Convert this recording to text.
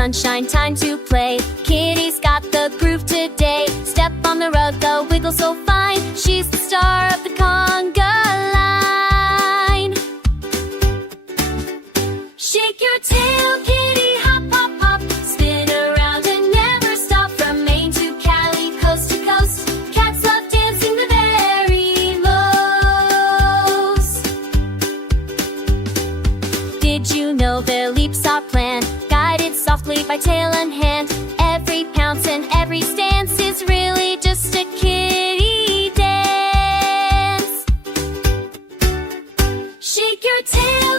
sunshine, time to play. Kitty's got the groove today. Step on the rug, a wiggle so fine. She's the star of the conga line. Shake your tail, kitty, hop, hop, hop. Spin around and never stop. From Maine to Cali, coast to coast, cats love dancing the very most. Did you know their leaps are planned, guided softly by tail and hand? Every pounce and every stance is really just a kitty dance. Shake your tail,